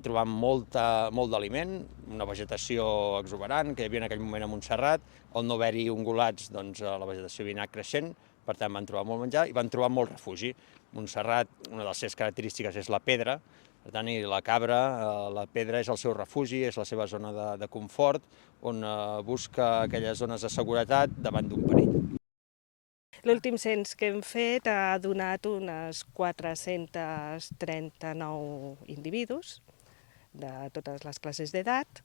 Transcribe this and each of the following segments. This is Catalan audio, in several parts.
va trobar molt d'aliment, una vegetació exuberant que hi havia en aquell moment a Montserrat. Al no haver-hi ungulats, doncs la vegetació havia anat creixent, per tant van trobar molt menjar i van trobar molt refugi. Montserrat, una de les seves característiques és la pedra, per tant, i la cabra, la pedra és el seu refugi, és la seva zona de confort, on busca aquelles zones de seguretat davant d'un perill. L'últim cens que hem fet ha donat unes 439 individus de totes les classes d'edat.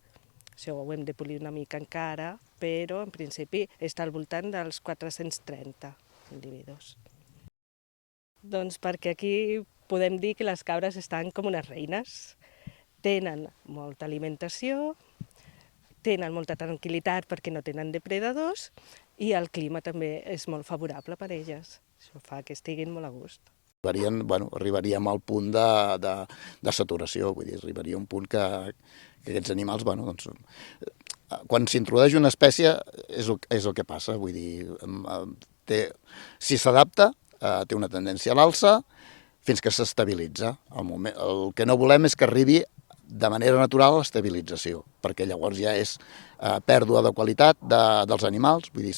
Això ho hem de polir una mica encara, però en principi està al voltant dels 430 individus. Doncs perquè aquí podem dir que les cabres estan com unes reines. Tenen molta alimentació, tenen molta tranquil·litat perquè no tenen depredadors i el clima també és molt favorable per a elles. Això fa que estiguin molt a gust. Arribaríem al punt de saturació, vull dir, arribaria a un punt que aquests animals, quan s'introdueix una espècie és el que passa, vull dir, si s'adapta, té una tendència a l'alça fins que s'estabilitza. El que no volem és que arribi de manera natural a l'estabilització, perquè llavors ja és pèrdua de qualitat dels animals, vull dir,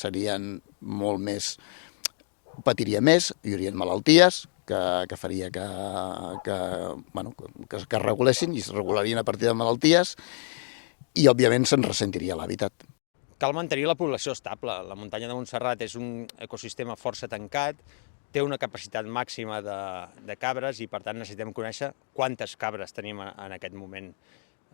patiria més, hi haurien malalties que faria que es regulessin i es regularien a partir de malalties i, òbviament, se'n ressentiria l'hàbitat. Cal mantenir la població estable. La muntanya de Montserrat és un ecosistema força tancat, té una capacitat màxima de cabres i, per tant, necessitem conèixer quantes cabres tenim en aquest moment.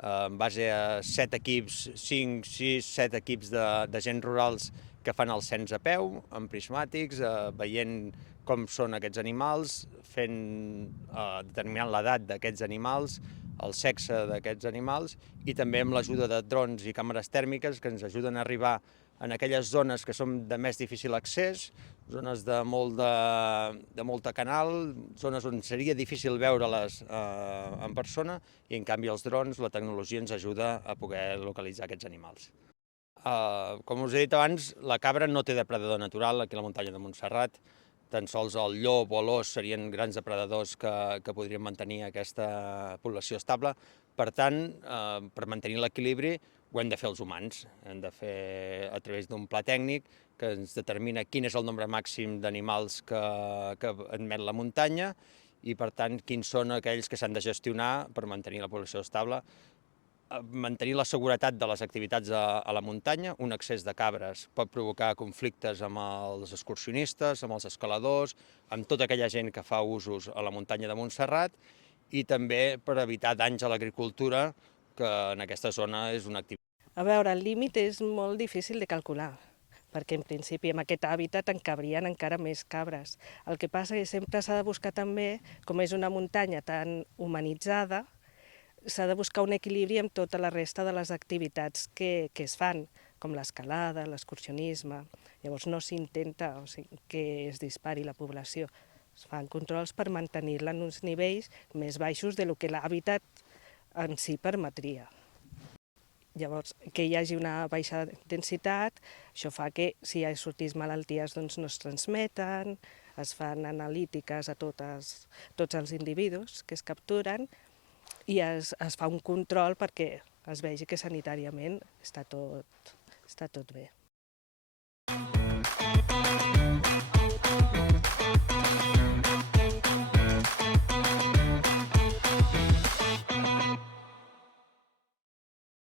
En base a 7 equips, 5, 6, 7 equips d'agents rurals que fan el cens a peu, amb prismàtics, veient com són aquests animals, determinant l'edat d'aquests animals, el sexe d'aquests animals i també amb l'ajuda de drons i càmeres tèrmiques que ens ajuden a arribar en aquelles zones que són de més difícil accés, zones de molta canal, zones on seria difícil veure-les en persona i en canvi els drons, la tecnologia ens ajuda a poder localitzar aquests animals. Com us he dit abans, la cabra no té depredador natural aquí a la muntanya de Montserrat, tan sols el llop o l'ós serien grans depredadors que podrien mantenir aquesta població estable. Per tant, per mantenir l'equilibri ho hem de fer els humans, hem de fer a través d'un pla tècnic que ens determina quin és el nombre màxim d'animals que admet la muntanya i, per tant, quins són aquells que s'han de gestionar per mantenir la població estable, mantenir la seguretat de les activitats a la muntanya. Un excés de cabres pot provocar conflictes amb els excursionistes, amb els escaladors, amb tota aquella gent que fa usos a la muntanya de Montserrat i també per evitar danys a l'agricultura, que en aquesta zona és una activitat. A veure, el límit és molt difícil de calcular, perquè en principi en aquest hàbitat en cabrien encara més cabres. El que passa és que sempre s'ha de buscar també, com és una muntanya tan humanitzada, s'ha de buscar un equilibri amb tota la resta de les activitats que es fan, com l'escalada, l'excursionisme. Llavors no s'intenta que es dispari la població. Es fan controls per mantenir-la en uns nivells més baixos de lo que l'hàbitat en si permetria. Llavors, que hi hagi una baixa densitat, això fa que si hi sortís malalties doncs no es transmeten, es fan analítiques a tots els individus que es capturen i es fa un control perquè es vegi que sanitàriament està tot bé.